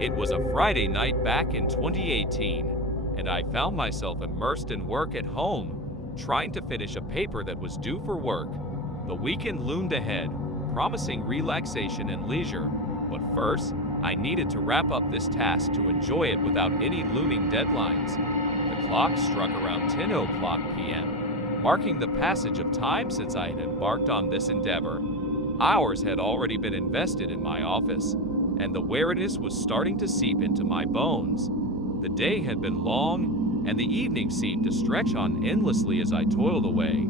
It was a Friday night back in 2018, and I found myself immersed in work at home, trying to finish a paper that was due for work. The weekend loomed ahead, promising relaxation and leisure, but first, I needed to wrap up this task to enjoy it without any looming deadlines. The clock struck around 10:00 p.m., marking the passage of time since I had embarked on this endeavor. Hours had already been invested in my office, and the weariness was starting to seep into my bones. The day had been long, and the evening seemed to stretch on endlessly as I toiled away.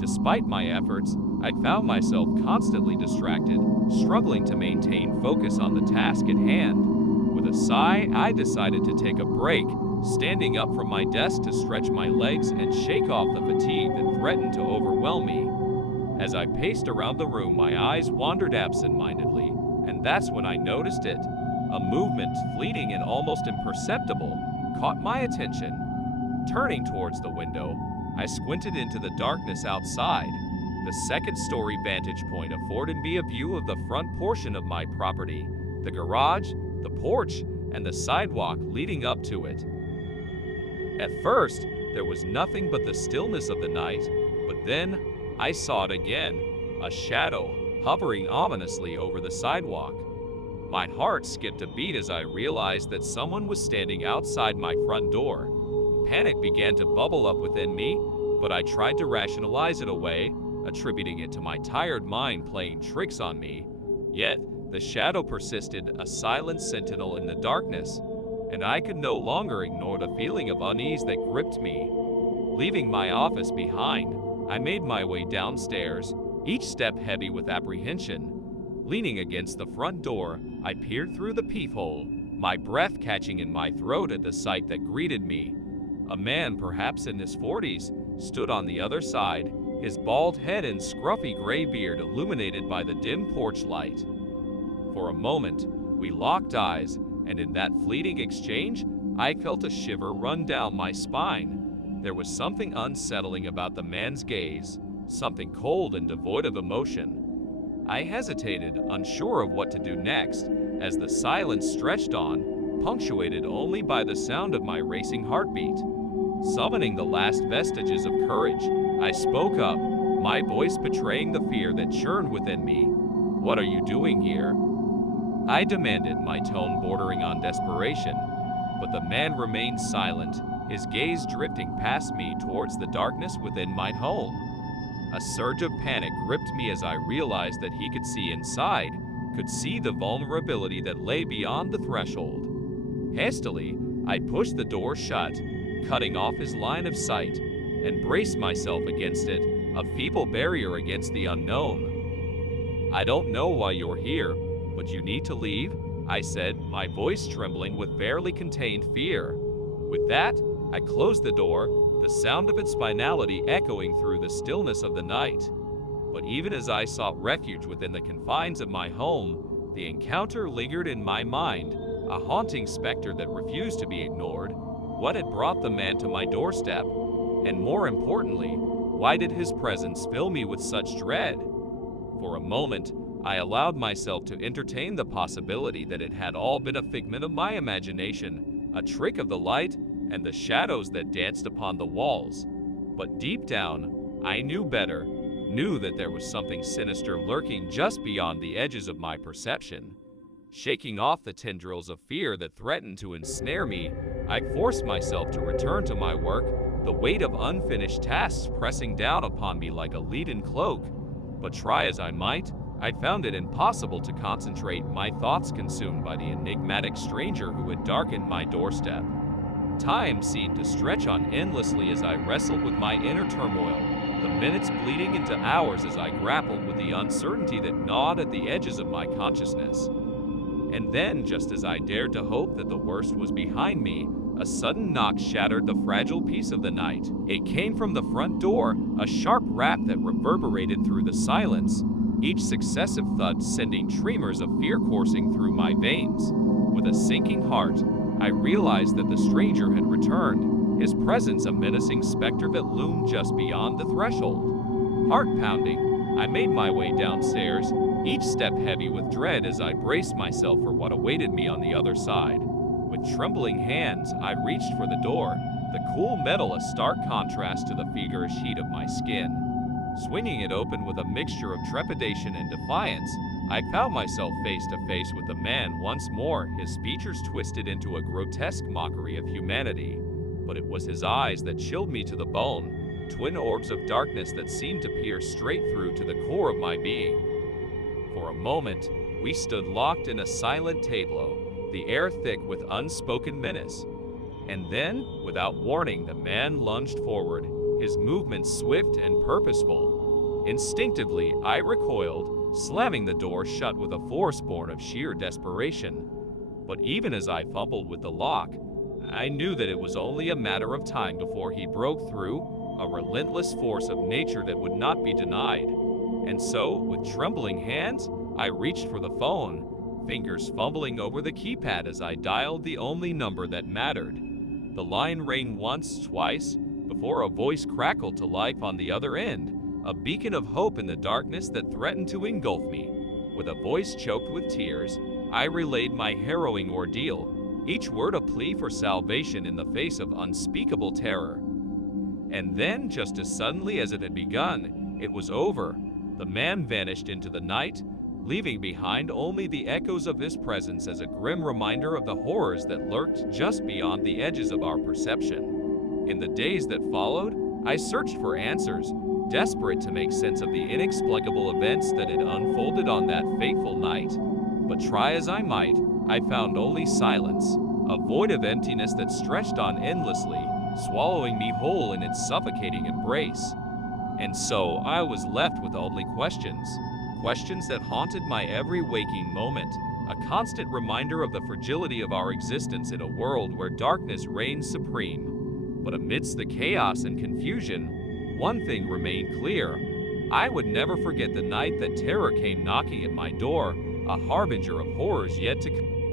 Despite my efforts, I found myself constantly distracted, struggling to maintain focus on the task at hand. With a sigh, I decided to take a break, standing up from my desk to stretch my legs and shake off the fatigue that threatened to overwhelm me. As I paced around the room, my eyes wandered absent-mindedly, and that's when I noticed it. A movement, fleeting and almost imperceptible, caught my attention. Turning towards the window, I squinted into the darkness outside. The second-story vantage point afforded me a view of the front portion of my property, the garage, the porch, and the sidewalk leading up to it. At first, there was nothing but the stillness of the night, but then I saw it again, a shadow hovering ominously over the sidewalk. My heart skipped a beat as I realized that someone was standing outside my front door. Panic began to bubble up within me, but I tried to rationalize it away, attributing it to my tired mind playing tricks on me. Yet, the shadow persisted, a silent sentinel in the darkness, and I could no longer ignore the feeling of unease that gripped me. Leaving my office behind, I made my way downstairs, each step heavy with apprehension. Leaning against the front door, I peered through the peephole, my breath catching in my throat at the sight that greeted me. A man, perhaps in his 40s, stood on the other side, his bald head and scruffy gray beard illuminated by the dim porch light. For a moment, we locked eyes, and in that fleeting exchange, I felt a shiver run down my spine. There was something unsettling about the man's gaze, something cold and devoid of emotion. I hesitated, unsure of what to do next, as the silence stretched on, punctuated only by the sound of my racing heartbeat. Summoning the last vestiges of courage, I spoke up, my voice betraying the fear that churned within me. "What are you doing here?" I demanded, my tone bordering on desperation. But the man remained silent, his gaze drifting past me towards the darkness within my home. A surge of panic gripped me as I realized that he could see inside, could see the vulnerability that lay beyond the threshold. Hastily, I pushed the door shut, cutting off his line of sight, and braced myself against it, a feeble barrier against the unknown. "I don't know why you're here, but you need to leave," I said, my voice trembling with barely contained fear. With that, I closed the door, the sound of its finality echoing through the stillness of the night. But even as I sought refuge within the confines of my home, the encounter lingered in my mind, a haunting specter that refused to be ignored. What had brought the man to my doorstep? And more importantly, why did his presence fill me with such dread? For a moment, I allowed myself to entertain the possibility that it had all been a figment of my imagination, a trick of the light and the shadows that danced upon the walls. But deep down, I knew better, knew that there was something sinister lurking just beyond the edges of my perception. Shaking off the tendrils of fear that threatened to ensnare me, I forced myself to return to my work, the weight of unfinished tasks pressing down upon me like a leaden cloak. But try as I might, I found it impossible to concentrate, my thoughts consumed by the enigmatic stranger who had darkened my doorstep. Time seemed to stretch on endlessly as I wrestled with my inner turmoil, the minutes bleeding into hours as I grappled with the uncertainty that gnawed at the edges of my consciousness. And then, just as I dared to hope that the worst was behind me, a sudden knock shattered the fragile peace of the night. It came from the front door, a sharp rap that reverberated through the silence, each successive thud sending tremors of fear coursing through my veins. With a sinking heart, I realized that the stranger had returned, his presence a menacing specter that loomed just beyond the threshold. Heart pounding, I made my way downstairs, each step heavy with dread as I braced myself for what awaited me on the other side. With trembling hands, I reached for the door, the cool metal a stark contrast to the feverish heat of my skin. Swinging it open with a mixture of trepidation and defiance, I found myself face to face with the man once more, his features twisted into a grotesque mockery of humanity. But it was his eyes that chilled me to the bone, twin orbs of darkness that seemed to pierce straight through to the core of my being. For a moment, we stood locked in a silent tableau, the air thick with unspoken menace. And then, without warning, the man lunged forward, his movements swift and purposeful. Instinctively, I recoiled, slamming the door shut with a force born of sheer desperation. But even as I fumbled with the lock, I knew that it was only a matter of time before he broke through, a relentless force of nature that would not be denied. And so, with trembling hands, I reached for the phone, fingers fumbling over the keypad as I dialed the only number that mattered. The line rang once, twice, before a voice crackled to life on the other end, a beacon of hope in the darkness that threatened to engulf me. With a voice choked with tears, I relayed my harrowing ordeal, each word a plea for salvation in the face of unspeakable terror. And then, just as suddenly as it had begun, it was over. The man vanished into the night, leaving behind only the echoes of his presence as a grim reminder of the horrors that lurked just beyond the edges of our perception. In the days that followed, I searched for answers, desperate to make sense of the inexplicable events that had unfolded on that fateful night. But try as I might, I found only silence, a void of emptiness that stretched on endlessly, swallowing me whole in its suffocating embrace. And so I was left with only questions that haunted my every waking moment, a constant reminder of the fragility of our existence in a world where darkness reigns supreme. But amidst the chaos and confusion, one thing remained clear. I would never forget the night that terror came knocking at my door, a harbinger of horrors yet to come.